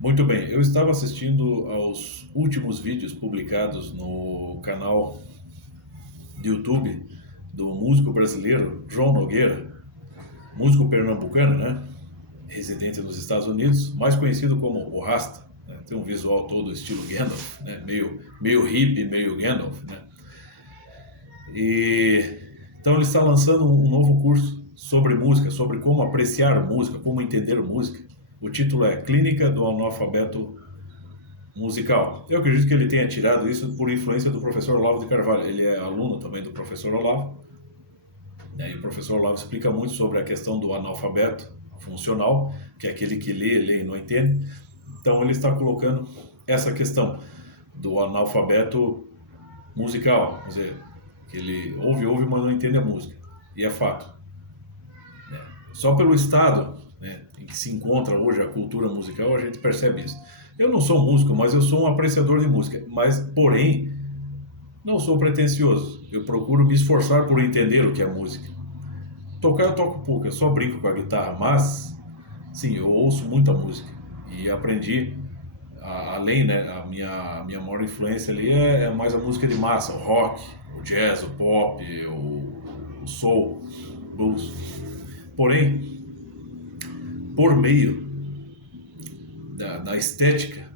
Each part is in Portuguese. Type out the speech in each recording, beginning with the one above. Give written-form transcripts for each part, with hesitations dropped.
Muito bem, eu estava assistindo aos últimos vídeos publicados no canal de YouTube do músico brasileiro João Nogueira, músico pernambucano, né? Residente nos Estados Unidos, mais conhecido como o Rasta. Né? Tem um visual todo estilo Gandalf, né? meio hippie, meio Gandalf. Né? E então ele está lançando um novo curso sobre música, sobre como apreciar música, como entender música. O título é Clínica do Analfabeto Musical. Eu acredito que ele tenha tirado isso por influência do professor Olavo de Carvalho. Ele é aluno também do professor Olavo, né? E o professor Olavo explica muito sobre a questão do analfabeto funcional, que é aquele que lê e não entende. Então ele está colocando essa questão do analfabeto musical, quer dizer, que ele ouve, mas não entende a música. E é fato. Né? Só pelo estado, né, em que se encontra hoje a cultura musical, a gente percebe isso. Eu não sou músico, mas eu sou um apreciador de música. Mas, porém, não sou pretensioso. Eu procuro me esforçar por entender o que é música. Tocar eu toco pouco, eu só brinco com a guitarra, mas, sim, eu ouço muita música. E aprendi, além, né, a minha maior influência ali é mais a música de massa, o rock, o jazz, o pop, o soul, blues. Porém, por meio da estética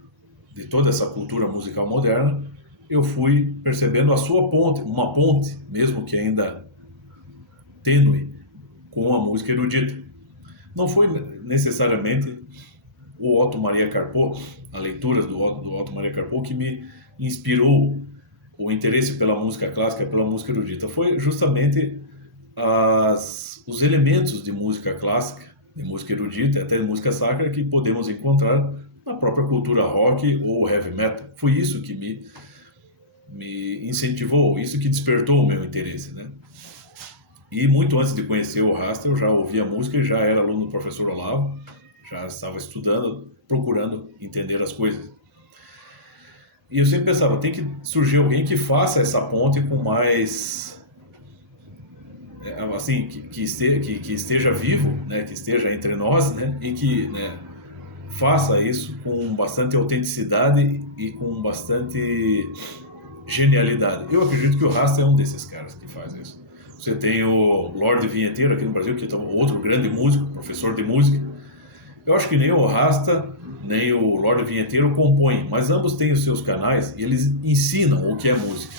de toda essa cultura musical moderna, eu fui percebendo a sua ponte, uma ponte, mesmo que ainda tênue, com a música erudita. Não foi necessariamente o Otto Maria Carpo, a leitura do Otto Maria Carpo, que me inspirou o interesse pela música clássica, pela música erudita. Foi justamente os elementos de música clássica, de música erudita e até de música sacra que podemos encontrar na própria cultura rock ou heavy metal. Foi isso que me incentivou, isso que despertou o meu interesse, né? E muito antes de conhecer o Rasta, eu já ouvia música e já era aluno do professor Olavo, já estava estudando, procurando entender as coisas. E eu sempre pensava, tem que surgir alguém que faça essa ponte com mais, assim, que esteja vivo, né, que esteja entre nós, né, e que, né, faça isso com bastante autenticidade e com bastante genialidade. Eu acredito que o Rasta é um desses caras que faz isso. Você tem o Lorde Vinheteiro aqui no Brasil, que é outro grande músico, professor de música. Eu acho que nem o Rasta, nem o Lorde Vinheteiro compõem, mas ambos têm os seus canais e eles ensinam o que é música.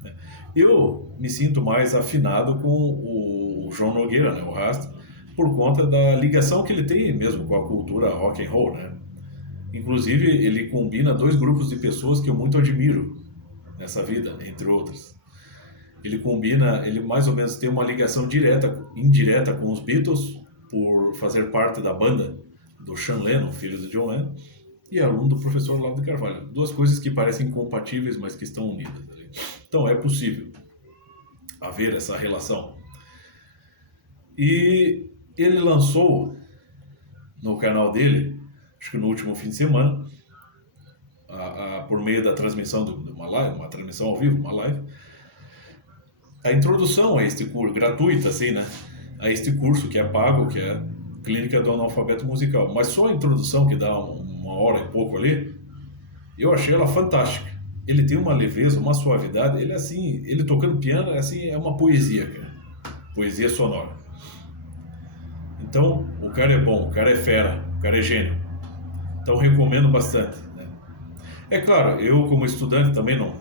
Né? Eu me sinto mais afinado com o João Nogueira, né, o Rasta, por conta da ligação que ele tem mesmo com a cultura rock and roll, né? Inclusive, ele combina dois grupos de pessoas que eu muito admiro nessa vida, entre outras. Ele combina, ele mais ou menos tem uma ligação direta, indireta com os Beatles, por fazer parte da banda do Sean Lennon, filho do John Lennon, e é aluno do professor Olavo de Carvalho. Duas coisas que parecem incompatíveis, mas que estão unidas ali. Então é possível haver essa relação. E ele lançou no canal dele, acho que no último fim de semana, por meio da transmissão de uma live, uma transmissão ao vivo, uma live, a introdução a este curso, gratuita assim, né? A este curso que é pago, que é Clínica do Analfabeto Musical. Mas só a introdução, que dá uma hora e pouco ali, eu achei ela fantástica. Ele tem uma leveza, uma suavidade, ele assim, ele tocando piano, assim, é uma poesia, cara. Poesia sonora. Então, o cara é bom, o cara é fera, o cara é gênio. Então, recomendo bastante, né? É claro, eu como estudante também não,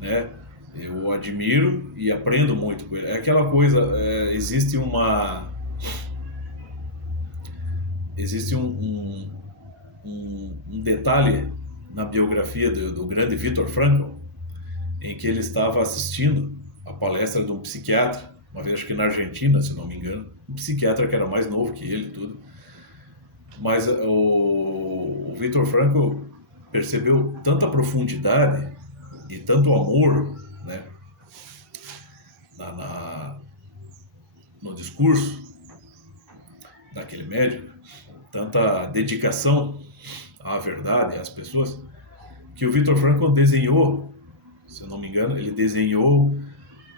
né? Eu admiro e aprendo muito com ele. É aquela coisa, existe um detalhe na biografia do grande Viktor Frankl, em que ele estava assistindo a palestra de um psiquiatra, uma vez acho que na Argentina, se não me engano, um psiquiatra que era mais novo que ele e tudo. Mas o Viktor Frankl percebeu tanta profundidade e tanto amor, né, na, na, no discurso daquele médico, tanta dedicação à verdade, às pessoas, que o Viktor Frankl desenhou, se eu não me engano, ele desenhou,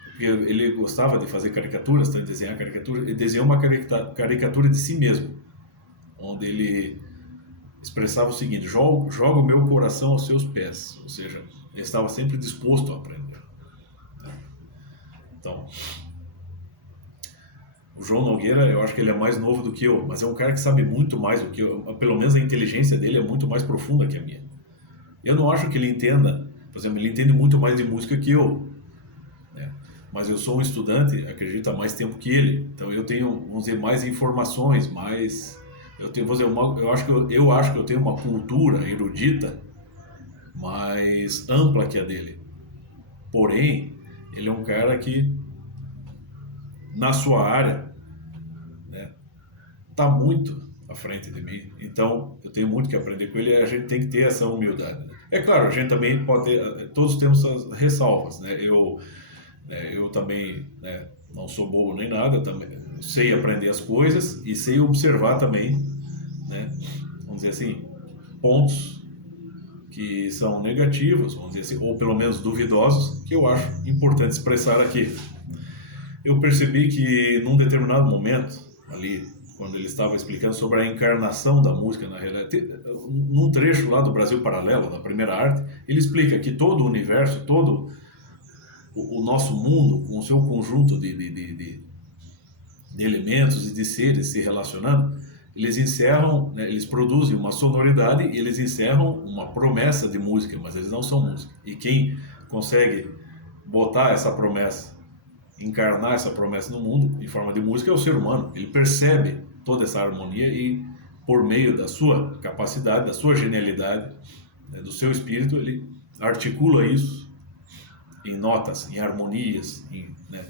porque ele gostava de fazer caricaturas, de desenhar caricaturas, ele desenhou uma caricatura de si mesmo, onde ele expressava o seguinte: jogo o meu coração aos seus pés. Ou seja, ele estava sempre disposto a aprender. Então, o João Nogueira, eu acho que ele é mais novo do que eu, mas é um cara que sabe muito mais do que eu. Pelo menos a inteligência dele é muito mais profunda que a minha. Eu não acho que ele entenda, por exemplo, ele entende muito mais de música que eu, né? Mas eu sou um estudante, acredito, há mais tempo que ele. Então eu tenho, vamos dizer, mais informações, mais... Eu tenho, vou dizer, eu acho que eu tenho uma cultura erudita mais ampla que a dele. Porém, ele é um cara que, na sua área, né, tá muito à frente de mim. Então, eu tenho muito que aprender com ele e a gente tem que ter essa humildade, né? É claro, a gente também pode ter, todos temos as ressalvas, né? Eu também, né, não sou bobo nem nada, também sei aprender as coisas e sei observar também, né, vamos dizer assim, pontos que são negativos, vamos dizer assim, ou pelo menos duvidosos, que eu acho importante expressar aqui. Eu percebi que num determinado momento, ali, quando ele estava explicando sobre a encarnação da música na realidade, num trecho lá do Brasil Paralelo, da primeira arte, ele explica que todo o universo, todo o nosso mundo, com o seu conjunto de elementos e de seres se relacionando, eles encerram, né, eles produzem uma sonoridade e eles encerram uma promessa de música, mas eles não são música. E quem consegue botar essa promessa, encarnar essa promessa no mundo em forma de música é o ser humano. Ele percebe toda essa harmonia e, por meio da sua capacidade, da sua genialidade, né, do seu espírito, ele articula isso em notas, em harmonias, né,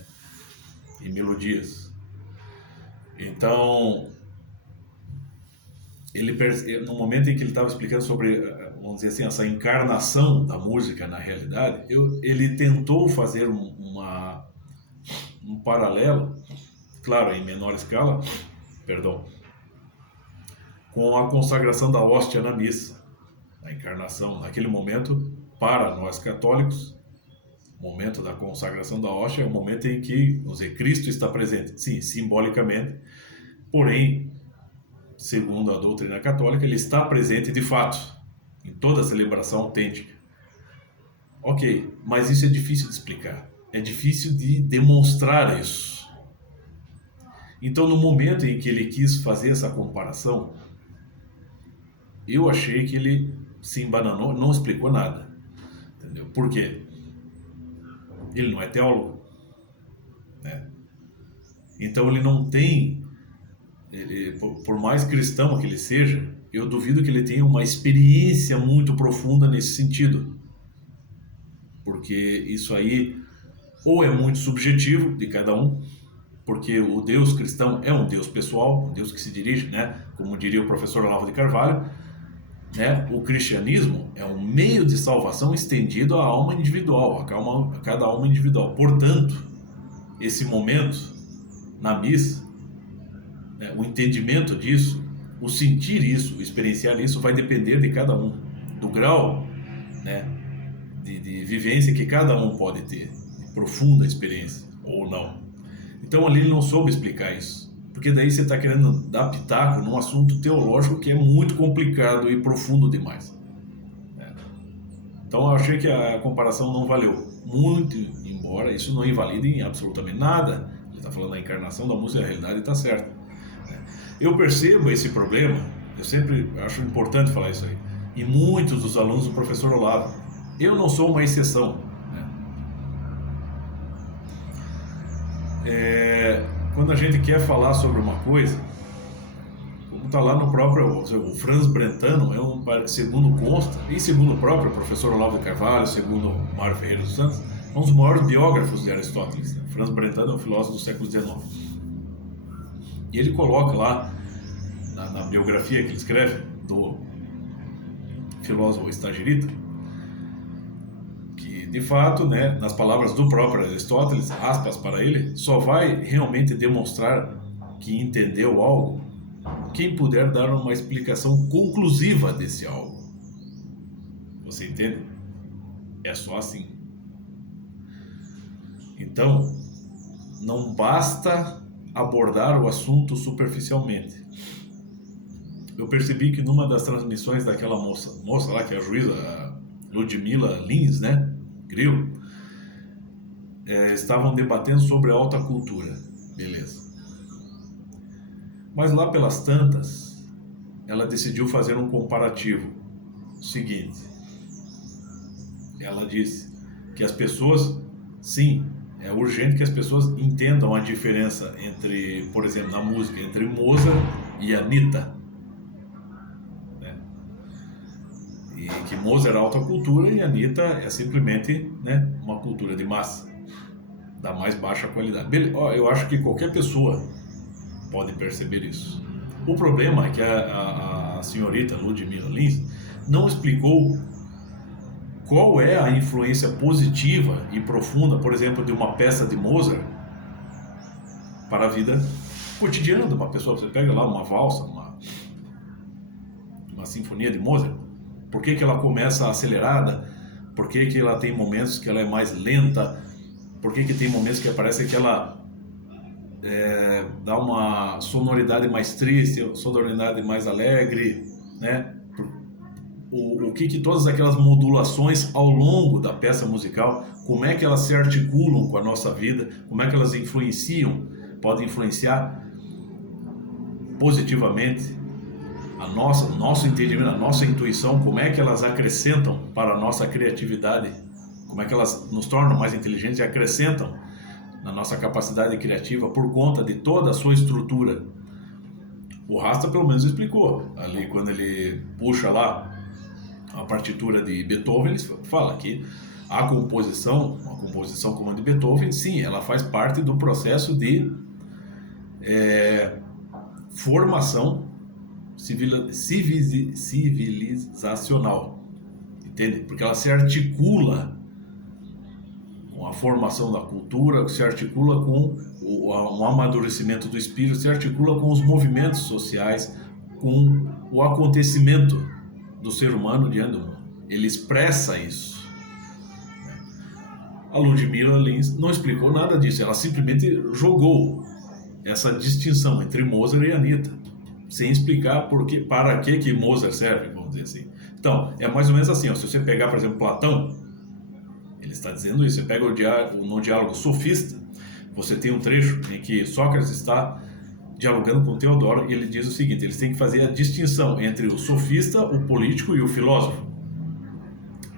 em melodias. Então, no momento em que ele estava explicando sobre, vamos dizer assim, essa encarnação da música na realidade, ele tentou fazer um paralelo, claro, em menor escala, perdão, com a consagração da hóstia na missa. A encarnação, naquele momento, para nós católicos, o momento da consagração da hóstia é o momento em que, vamos dizer, Cristo está presente, sim, simbolicamente, porém, segundo a doutrina católica, ele está presente de fato, em toda a celebração autêntica. Ok, mas isso é difícil de explicar, é difícil de demonstrar isso. Então, no momento em que ele quis fazer essa comparação, eu achei que ele se embananou, não explicou nada. Entendeu? Por quê? Ele não é teólogo, né? Então ele não tem, por mais cristão que ele seja, eu duvido que ele tenha uma experiência muito profunda nesse sentido. Porque isso aí ou é muito subjetivo de cada um, porque o Deus cristão é um Deus pessoal, um Deus que se dirige, né? Como diria o professor Olavo de Carvalho, né? O cristianismo é um meio de salvação estendido à alma individual, a cada alma individual. Portanto, esse momento na missa, né, o entendimento disso, o sentir isso, o experienciar isso, vai depender de cada um, do grau, né, de vivência que cada um pode ter, de profunda experiência ou não. Então ali ele não soube explicar isso. Porque daí você está querendo dar pitaco num assunto teológico que é muito complicado e profundo demais. Então eu achei que a comparação não valeu muito, embora isso não invalide em absolutamente nada. Ele está falando da encarnação da música, a realidade está certa. Eu percebo esse problema, eu sempre acho importante falar isso aí, e muitos dos alunos do professor Olavo. Eu não sou uma exceção, né? Quando a gente quer falar sobre uma coisa, como está lá no próprio, o Franz Brentano, segundo consta, e segundo o próprio professor Olavo de Carvalho, segundo Mário Ferreira dos Santos, é um dos maiores biógrafos de Aristóteles. Franz Brentano é um filósofo do século XIX. E ele coloca lá, na biografia que ele escreve, do filósofo Estagirita, que de fato, né, nas palavras do próprio Aristóteles, aspas para ele, só vai realmente demonstrar que entendeu algo quem puder dar uma explicação conclusiva desse algo. Você entende? É só assim. Então, não basta abordar o assunto superficialmente. eu percebi que numa das transmissões daquela moça lá, que é a juíza, a Ludmila Lins, né? Grilo, estavam debatendo sobre a alta cultura. Beleza. Mas lá pelas tantas, ela decidiu fazer um comparativo. O seguinte, ela disse que as pessoas, sim, é urgente que as pessoas entendam a diferença entre, por exemplo, na música, entre Mozart e Anitta. Né? E que Mozart é alta cultura e Anitta é simplesmente, né, uma cultura de massa, da mais baixa qualidade. Eu acho que qualquer pessoa pode perceber isso. O problema é que a senhorita Ludmila Lins não explicou qual é a influência positiva e profunda, por exemplo, de uma peça de Mozart para a vida cotidiana de uma pessoa. Você pega lá uma valsa, uma sinfonia de Mozart, por que ela começa acelerada? Por que ela tem momentos que ela é mais lenta? Por que tem momentos que parece que ela dá uma sonoridade mais triste, sonoridade mais alegre, né? O que todas aquelas modulações ao longo da peça musical, como é que elas se articulam com a nossa vida, como é que elas podem influenciar positivamente o nosso entendimento, a nossa intuição, como é que elas acrescentam para a nossa criatividade, como é que elas nos tornam mais inteligentes e acrescentam na nossa capacidade criativa por conta de toda a sua estrutura. O Rasta pelo menos explicou ali, quando ele puxa lá a partitura de Beethoven, ele fala que a composição como a de Beethoven, sim, ela faz parte do processo de formação civilizacional, entende? Porque ela se articula com a formação da cultura, se articula com o amadurecimento do espírito, se articula com os movimentos sociais, com o acontecimento do ser humano diante do mundo. Ele expressa isso. A Ludmila Lins não explicou nada disso, ela simplesmente jogou essa distinção entre Mozart e Anitta, sem explicar para que Mozart serve, vamos dizer assim. Então, é mais ou menos assim, ó, se você pegar, por exemplo, Platão, ele está dizendo isso, você pega no diálogo Sofista, você tem um trecho em que Sócrates está dialogando com Teodoro, e ele diz o seguinte: eles têm que fazer a distinção entre o sofista, o político e o filósofo,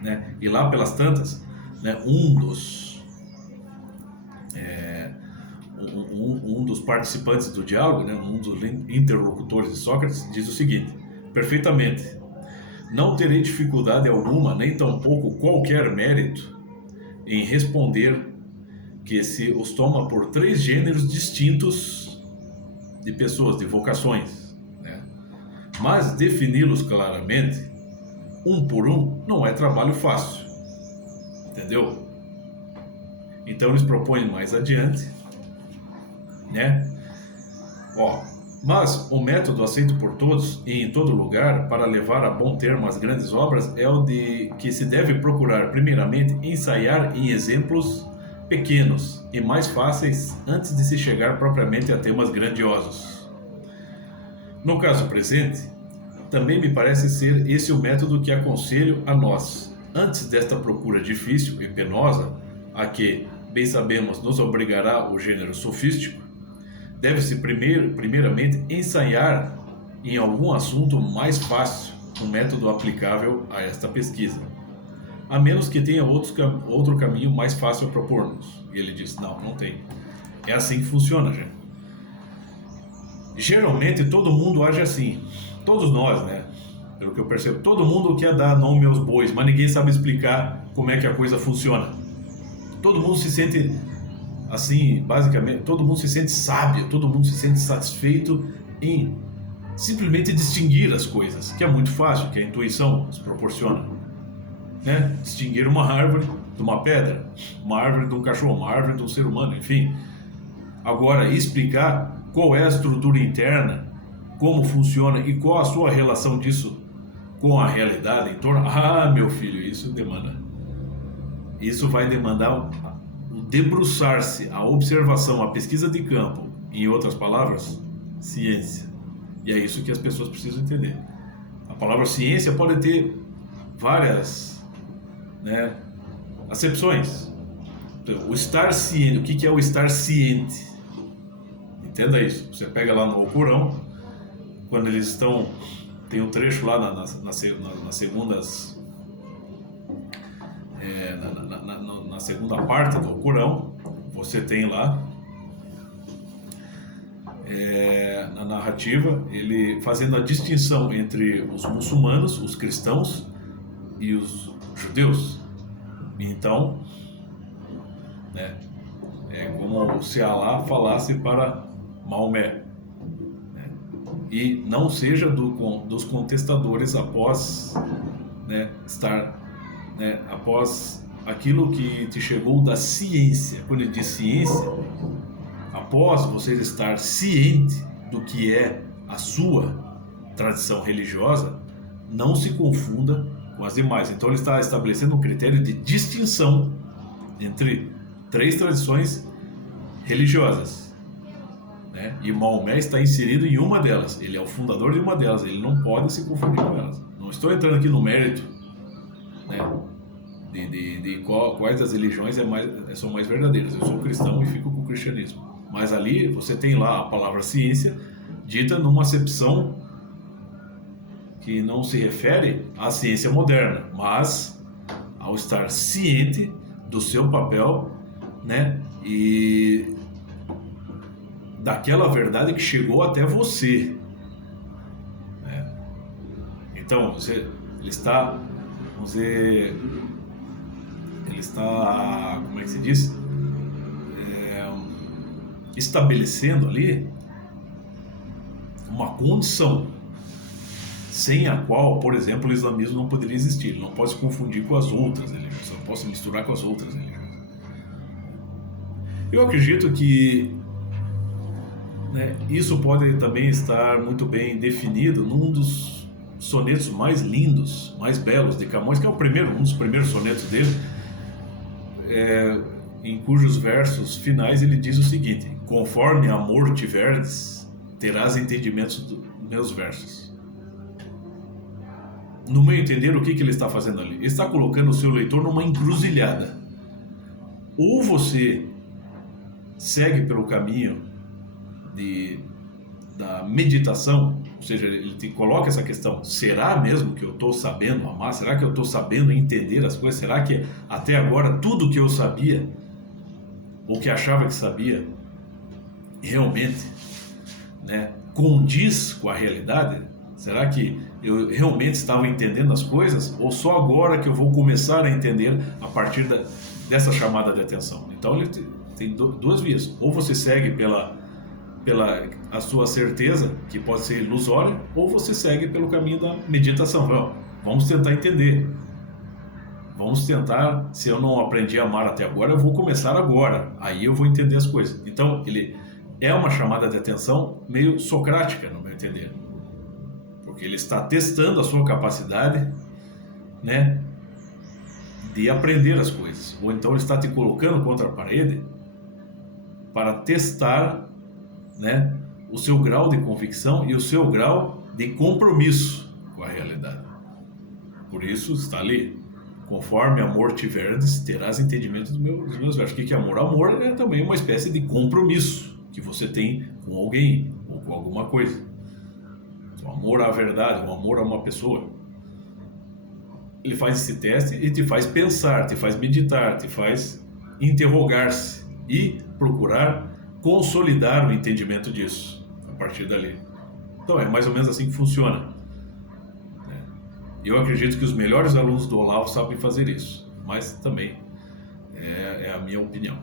né? E lá pelas tantas, né, um dos participantes do diálogo, né, um dos interlocutores de Sócrates, diz o seguinte: perfeitamente, não terei dificuldade alguma, nem tampouco qualquer mérito em responder que se os toma por 3 gêneros distintos de pessoas, de vocações, né? Mas defini-los claramente, um por um, não é trabalho fácil, entendeu? Então eles propõem mais adiante, né? Mas o método aceito por todos e em todo lugar para levar a bom termo as grandes obras é o de que se deve procurar primeiramente ensaiar em exemplos pequenos e mais fáceis antes de se chegar propriamente a temas grandiosos. No caso presente, também me parece ser esse o método que aconselho a nós, antes desta procura difícil e penosa, a que, bem sabemos, nos obrigará o gênero sofístico, deve-se primeiramente ensaiar em algum assunto mais fácil um método aplicável a esta pesquisa, a menos que tenha outro caminho mais fácil a propor-nos. E ele disse: não tem. É assim que funciona, gente. Geralmente todo mundo age assim. Todos nós, né? Pelo que eu percebo, todo mundo quer dar nome aos bois, mas ninguém sabe explicar como é que a coisa funciona. Todo mundo se sente assim, basicamente, todo mundo se sente sábio, todo mundo se sente satisfeito em simplesmente distinguir as coisas, que é muito fácil, que a intuição nos proporciona. Né? Distinguir uma árvore de uma pedra, uma árvore de um cachorro, uma árvore de um ser humano, enfim. Agora, explicar qual é a estrutura interna, como funciona e qual a sua relação disso com a realidade em torno... meu filho, isso vai demandar o debruçar-se, a observação, a pesquisa de campo, em outras palavras, ciência. E é isso que as pessoas precisam entender. A palavra ciência pode ter várias, né, acepções. Então, o estar ciente, o que é o estar ciente? Entenda isso. Você pega lá no Alcorão, quando eles estão, tem um trecho lá nas segundas, na segunda parte do Alcorão, você tem lá na narrativa, ele fazendo a distinção entre os muçulmanos, os cristãos e os judeus. Então, né, é como se Alá falasse para Maomé, né, e não seja dos contestadores após, né, estar, né, após aquilo que te chegou da ciência. Quando ele diz ciência, após você estar ciente do que é a sua tradição religiosa, não se confunda com as demais. Então ele está estabelecendo um critério de distinção entre 3 tradições religiosas, né? E Maomé está inserido em uma delas. Ele é o fundador de uma delas. Ele não pode se confundir com elas. Não estou entrando aqui no mérito, né, de quais das religiões são mais verdadeiras. Eu sou cristão e fico com o cristianismo. Mas ali você tem lá a palavra ciência dita numa acepção que não se refere à ciência moderna, mas ao estar ciente do seu papel, né, e daquela verdade que chegou até você, né? Então ele está, vamos dizer, ele está, como é que se diz, estabelecendo ali uma condição sem a qual, por exemplo, o islamismo não poderia existir. Ele não pode se confundir com as outras religiões, não pode se misturar com as outras religiões. Eu acredito que, né, isso pode também estar muito bem definido num dos sonetos mais lindos, mais belos de Camões, que é um dos primeiros sonetos dele, em cujos versos finais ele diz o seguinte: conforme amor tiverdes, terás entendimentos dos meus versos. No meu entender, o que ele está fazendo ali? Ele está colocando o seu leitor numa encruzilhada. Ou você segue pelo caminho da meditação, ou seja, ele te coloca essa questão: será mesmo que eu estou sabendo amar? Será que eu estou sabendo entender as coisas? Será que até agora tudo que eu sabia, ou que achava que sabia, realmente, né, condiz com a realidade? Será que eu realmente estava entendendo as coisas? Ou só agora que eu vou começar a entender a partir dessa chamada de atenção? Então ele tem duas vias: ou você segue pela a sua certeza, que pode ser ilusória, ou você segue pelo caminho da meditação. Vamos tentar entender. Vamos tentar, se eu não aprendi a amar até agora, eu vou começar agora. Aí eu vou entender as coisas. Então, ele é uma chamada de atenção meio socrática, no meu entender. Porque ele está testando a sua capacidade, né, de aprender as coisas. Ou então ele está te colocando contra a parede para testar, né, o seu grau de convicção e o seu grau de compromisso com a realidade. Por isso está ali: conforme amor tiverdes, terás entendimento dos meus versos. O que é amor? Amor é também uma espécie de compromisso que você tem com alguém ou com alguma coisa. O amor à verdade, o amor a uma pessoa. Ele faz esse teste e te faz pensar, te faz meditar, te faz interrogar-se e procurar consolidar o entendimento disso a partir dali. Então é mais ou menos assim que funciona. Eu acredito que os melhores alunos do Olavo sabem fazer isso, mas também é a minha opinião.